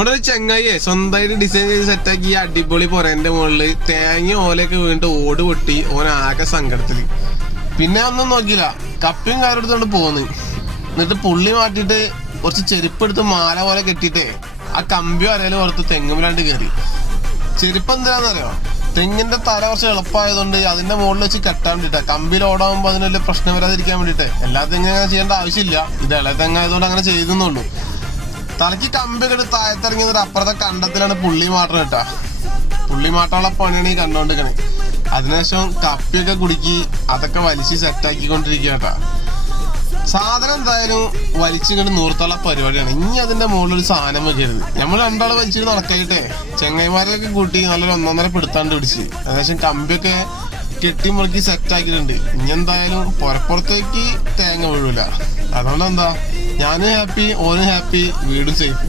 നമ്മുടെ ഒരു ചെങ്ങായിയെ സ്വന്തമായിട്ട് ഡിസൈൻ ചെയ്ത് സെറ്റാക്കി അടിപൊളി പൊരേന്റെ മുകളില് തേങ്ങ ഓലയൊക്കെ വീണിട്ട് ഓട് പൊട്ടി ഓനാകെ സങ്കടത്തില്. പിന്നെ ഒന്നും നോക്കിയില്ല, കപ്പിയും കാരെടുത്തോണ്ട് പോന്ന്. എന്നിട്ട് പുള്ളി മാറ്റിയിട്ട് കുറച്ച് ചെരുപ്പ് എടുത്ത് മാല പോലെ കെട്ടിയിട്ടേ ആ കമ്പി വരയില് പുറത്ത് തെങ്ങുമിലാണ്ട് കയറി. ചെരുപ്പ് എന്തിനാന്നറിയോ? തെങ്ങിന്റെ തല കുറച്ച് എളുപ്പമായതുകൊണ്ട് അതിന്റെ മുകളിൽ വെച്ച് കെട്ടാൻ വേണ്ടിട്ടാ. കമ്പിയിൽ ഓടാകുമ്പോ അതിന് വലിയ പ്രശ്നം വരാതിരിക്കാൻ വേണ്ടിട്ട്. എല്ലാ തെങ്ങും അങ്ങനെ ചെയ്യേണ്ട ആവശ്യമില്ല, ഇത് ഇളയ തെങ്ങായതുകൊണ്ട് അങ്ങനെ ചെയ്തെന്നുള്ളൂ. തലയ്ക്ക് കമ്പിയൊക്കെ എടുത്ത് താഴത്തിറങ്ങിയത് അപ്പുറത്തെ കണ്ടത്തിലാണ് പുള്ളി മാട്ടം കേട്ടാ. പുള്ളി മാട്ടമുള്ള പണിയാണ് ഈ കണ്ടോണ്ടിരിക്കണേ. അതിനുശേഷം കപ്പിയൊക്കെ കുടുക്കി അതൊക്കെ വലിച്ച് സെറ്റാക്കിക്കൊണ്ടിരിക്കുക കേട്ടാ. സാധനം എന്തായാലും വലിച്ചിങ്ങോട്ട് നൂർത്തുള്ള പരിപാടിയാണ്. ഇനി അതിന്റെ മുകളിൽ ഒരു സാധനം വെക്കരുത്. നമ്മൾ രണ്ടാള് വലിച്ചിട്ട് നടക്കായിട്ടേ ചെങ്ങൈമാരെയൊക്കെ കൂട്ടി നല്ലൊരു 1.5 പിടുത്താണ്ട് പിടിച്ച് ഏകദേശം കമ്പിയൊക്കെ കെട്ടിമുറുക്കി സെറ്റാക്കിയിട്ടുണ്ട്. ഇനി എന്തായാലും പുറത്തേക്ക് തേങ്ങ വീഴൂല. അതുകൊണ്ട് എന്താ, ഞാനും ഹാപ്പി, ഓനും ഹാപ്പി, വീടും സേഫ്.